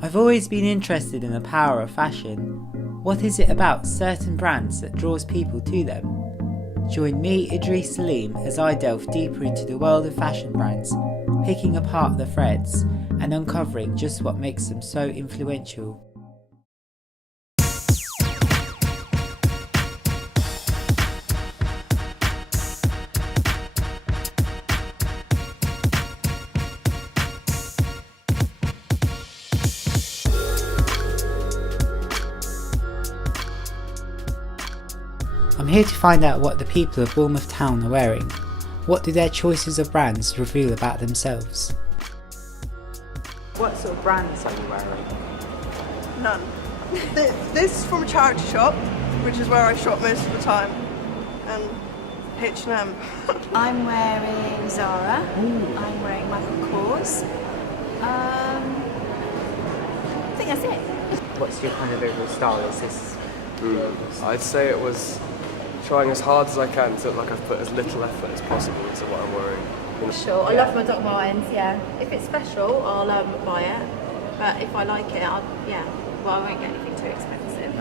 I've always been interested in the power of fashion. What is it about certain brands that draws people to them? Join me, Idris Salim, as I delve deeper into the world of fashion brands, picking apart the threads and uncovering just what makes them so influential. I'm here to find out what the people of Bournemouth town are wearing. What do their choices of brands reveal about themselves? What sort of brands are you wearing? None. This is from a charity shop, which is where I shop most of the time, and H&M. I'm wearing Zara. Ooh. I'm wearing Michael Kors. I think that's it. What's your kind of overall style? Is this? I'd say it was trying as hard as I can to like I've put as little effort as possible into what I'm wearing. Sure, I love my Doc Martens, yeah. If it's special, I'll buy it. But if I like it, I won't get anything too expensive.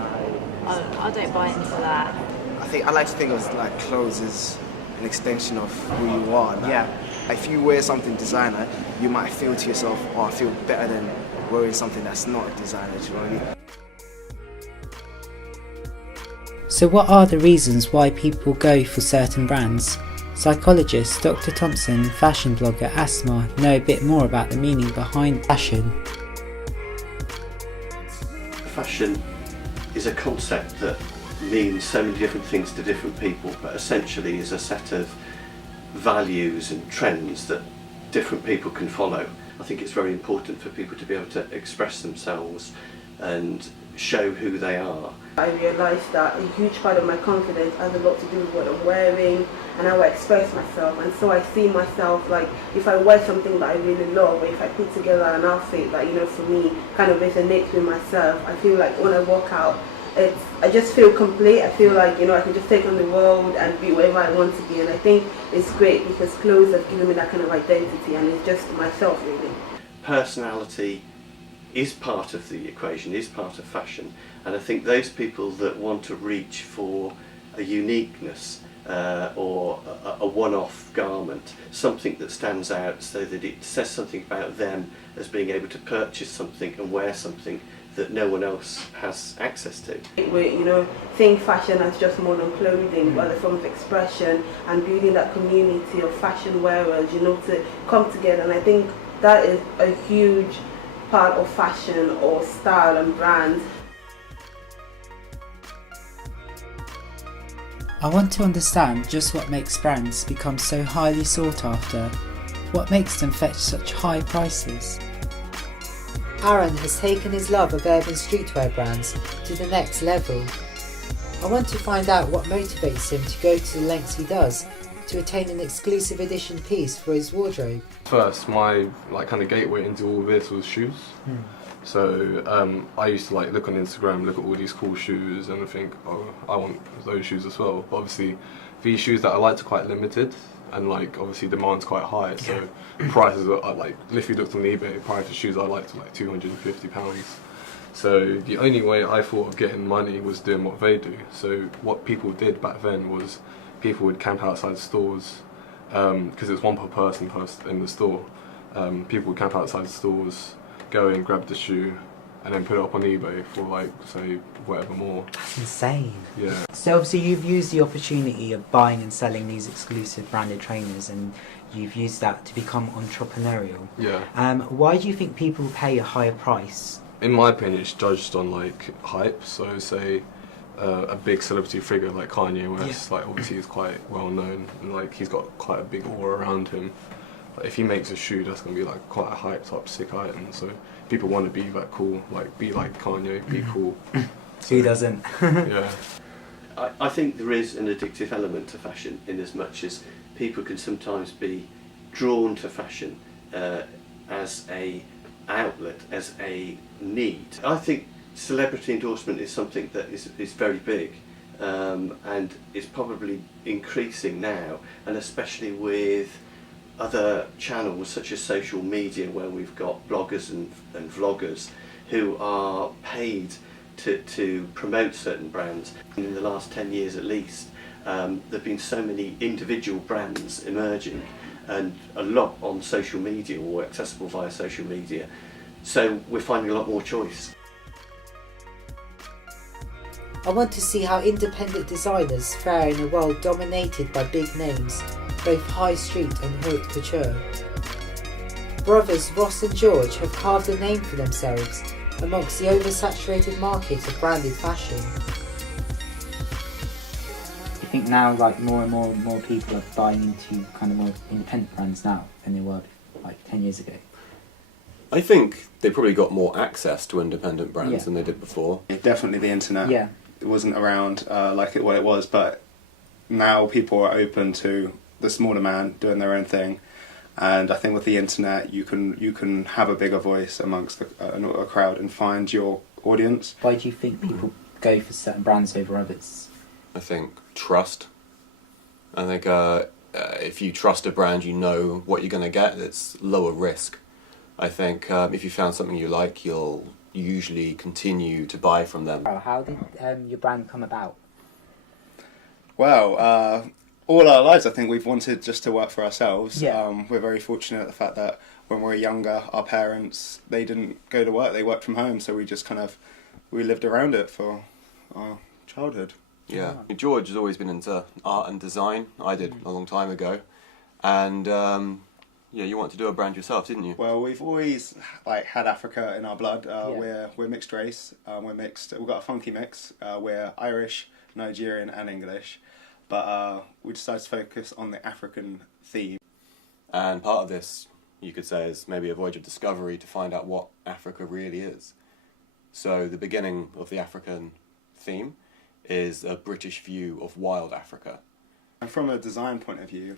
I don't buy into that. I like to think of like clothes as an extension of who you are. Like, Yeah. If you wear something designer, you might feel to yourself, oh, I feel better than wearing something that's not designer. Do you know what I mean? So what are the reasons why people go for certain brands? Psychologist Dr. Thompson and fashion blogger Asma know a bit more about the meaning behind fashion. Fashion is a concept that means so many different things to different people, but essentially is a set of values and trends that different people can follow. I think it's very important for people to be able to express themselves and show who they are. I realised that a huge part of my confidence has a lot to do with what I'm wearing and how I express myself, and so I see myself like if I wear something that I really love, or if I put together an outfit that, you know, for me kind of resonates with myself, I feel like when I walk out, I just feel complete. I feel like, you know, I can just take on the world and be wherever I want to be, and I think it's great because clothes have given me that kind of identity, and it's just myself really. Personality is part of the equation, is part of fashion, and I think those people that want to reach for a uniqueness or a one-off garment, something that stands out so that it says something about them as being able to purchase something and wear something that no one else has access to. We, you know, think fashion as just more than clothing, but a form of expression and building that community of fashion wearers, you know, to come together, and I think that is a huge part of fashion or style and brand. I want to understand just what makes brands become so highly sought after. What makes them fetch such high prices? Aaron has taken his love of urban streetwear brands to the next level. I want to find out what motivates him to go to the lengths he does to attain an exclusive edition piece for his wardrobe. First, my kind of gateway into all this was shoes. So I used to look on Instagram, look at all these cool shoes, and I think, oh, I want those shoes as well. But obviously, these shoes that I liked are quite limited, and obviously demand's quite high. So prices are if you looked on eBay, the price of shoes I liked were £250. So the only way I thought of getting money was doing what they do. So what people did back then was people would camp outside the stores, because it's one per person in the store. People would camp outside the stores, go in, grab the shoe, and then put it up on eBay for say whatever more. That's insane. Yeah. So obviously you've used the opportunity of buying and selling these exclusive branded trainers, and you've used that to become entrepreneurial. Yeah. Why do you think people pay a higher price? In my opinion, it's judged on hype. So say a big celebrity figure like Kanye West, obviously he's quite well known, and he's got quite a big aura around him. But if he makes a shoe, that's gonna be quite a hyped up, sick item. So people want to be that cool, be like Kanye, be cool. Who doesn't? Yeah. I think there is an addictive element to fashion, in as much as people can sometimes be drawn to fashion as a outlet, as a need. I think celebrity endorsement is something that is very big, and is probably increasing now, and especially with other channels such as social media, where we've got bloggers and vloggers who are paid to promote certain brands. In the last 10 years at least, there have been so many individual brands emerging, and a lot on social media or accessible via social media. So we're finding a lot more choice. I want to see how independent designers fare in a world dominated by big names, both high street and haute couture. Brothers Ross and George have carved a name for themselves amongst the oversaturated market of branded fashion. I think now, like, more and more people are buying into kind of more independent brands now than they were like 10 years ago. I think they probably got more access to independent brands than they did before. Definitely the internet. Yeah. It wasn't around like what it was, but now people are open to the smaller man doing their own thing, and I think with the internet you can have a bigger voice amongst a crowd and find your audience. Why do you think people go for certain brands over others? I think trust. I think if you trust a brand, you know what you're going to get. It's lower risk. I think if you found something you like, you'll usually continue to buy from them. How did your brand come about? Well, all our lives I think we've wanted just to work for ourselves. Yeah. We're very fortunate at the fact that when we were younger, our parents, they didn't go to work, they worked from home, so we just we lived around it for our childhood. Yeah, George has always been into art and design. I did a long time ago, and you wanted to do a brand yourself, didn't you? Well, we've always had Africa in our blood. We're mixed race. We're mixed. We've got a funky mix. We're Irish, Nigerian, and English, but we decided to focus on the African theme. And part of this, you could say, is maybe a voyage of discovery to find out what Africa really is. So the beginning of the African theme is a British view of wild Africa. And from a design point of view,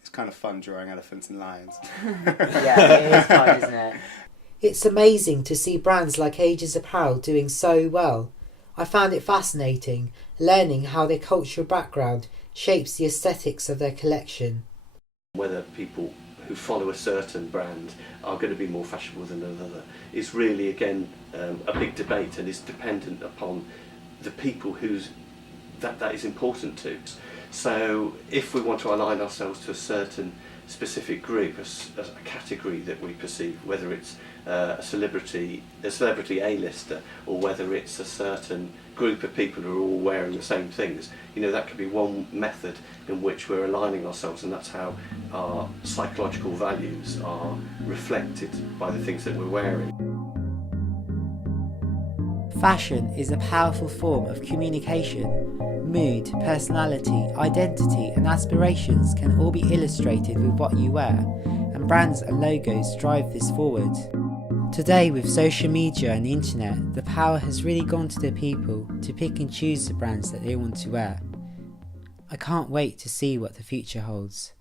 it's kind of fun drawing elephants and lions. Yeah, it is fun, isn't it? It's amazing to see brands like Ages Apparel doing so well. I found it fascinating learning how their cultural background shapes the aesthetics of their collection. Whether people who follow a certain brand are going to be more fashionable than another is really, again, a big debate, and is dependent upon the people that is important to. So if we want to align ourselves to a certain specific group, a category that we perceive, whether it's a celebrity A-lister, or whether it's a certain group of people who are all wearing the same things, that could be one method in which we're aligning ourselves, and that's how our psychological values are reflected by the things that we're wearing. Fashion is a powerful form of communication. Mood, personality, identity and aspirations can all be illustrated with what you wear, and brands and logos drive this forward. Today, with social media and the internet, the power has really gone to the people to pick and choose the brands that they want to wear. I can't wait to see what the future holds.